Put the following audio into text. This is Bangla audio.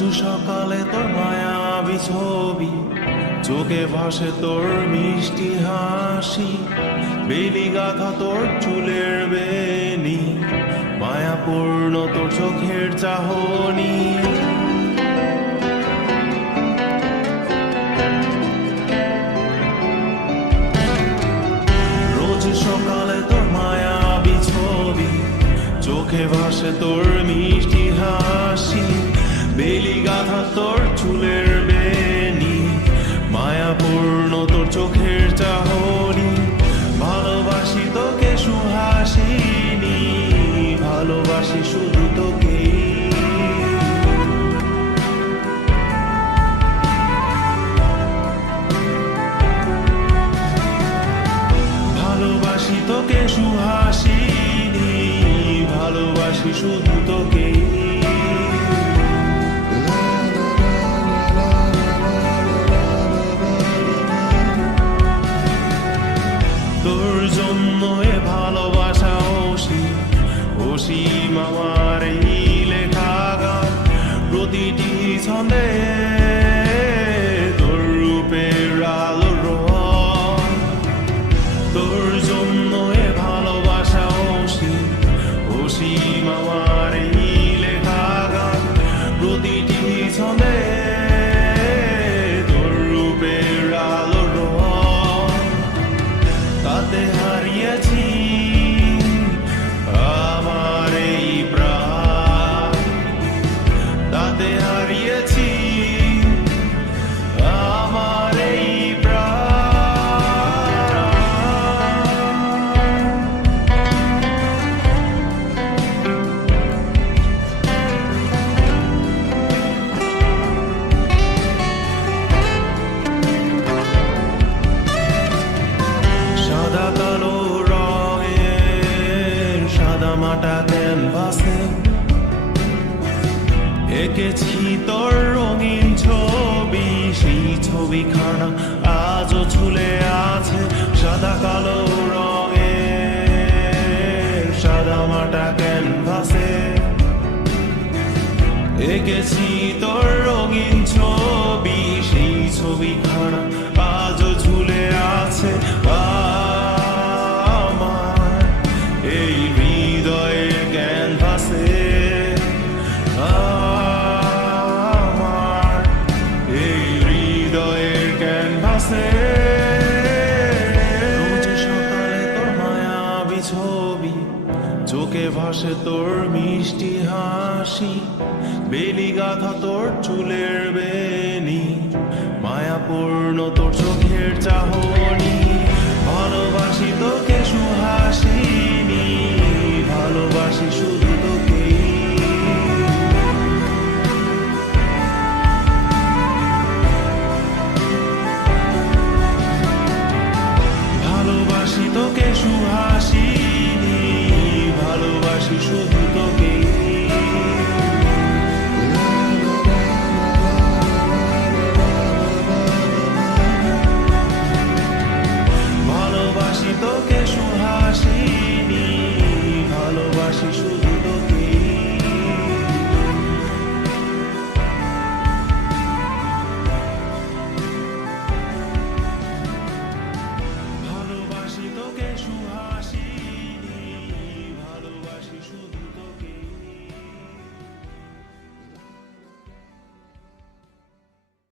রোজ সকালে তোর মায়াবী ছবি, চোখে ভাসে তোর মিষ্টি হাসি, বেলি গাথা তোর চুলের বেনি, মায়াপূর্ণ তোর চোখের চাহনি। রোজ সকালে তোর মায়াবী ছবি, চোখে ভাসে তোর মিষ্টি হাসি, বেলি গাথা তোর চুলের বেনি, মায়াপূর্ণ তোর চোখের চাহনি। ভালোবাসি তোকে সুহাসিনী, ভালোবাসি শুধু তোকে। ভালোবাসি তোকে সুহাসিনী, ভালোবাসি শুধু তোকে। তোর জন্য এ ভালোবাসা অসীম, অসীম আমার এই লেখা গান, প্রতিটি ছন্দে তোর রূপের আলো রং। তোর জন্য এ ভালোবাসা অসীম, অসীম আমার এই লেখা গান, প্রতিটি ছন্দে তোর রূপের আলো রং। তাতে হারিয়েছি আমার এই প্রাণ, তাতে হারিয়েছি আমার এই প্রাণ। সাদা কালো রঙের সাদা মাটা ক্যানভাসে এঁকেছি তোর রঙিন ছবি, সেই ছবিখানা আজও ঝুলে আছে। সাদা কালো রঙের সাদা মাটা ক্যানভাসে এঁকেছি তোর রঙিন ছবি, সেই ছবিখানা আজও ঝুলে আছে আমার এই হৃদয়ের ক্যানভাসে। আমার এই হৃদয়ের ক্যানভাসে। রোজ সকালে তোর মায়াবী ছবি, চোখে ভাসে তোর মিষ্টি হাসি, বেলি গাথা তোর চুলের বেনি, মায়াপূর্ণ তোর চোখের চাহনি। ভালোবাসি তোকে সুহাসিনী, ভালোবাসি শুধু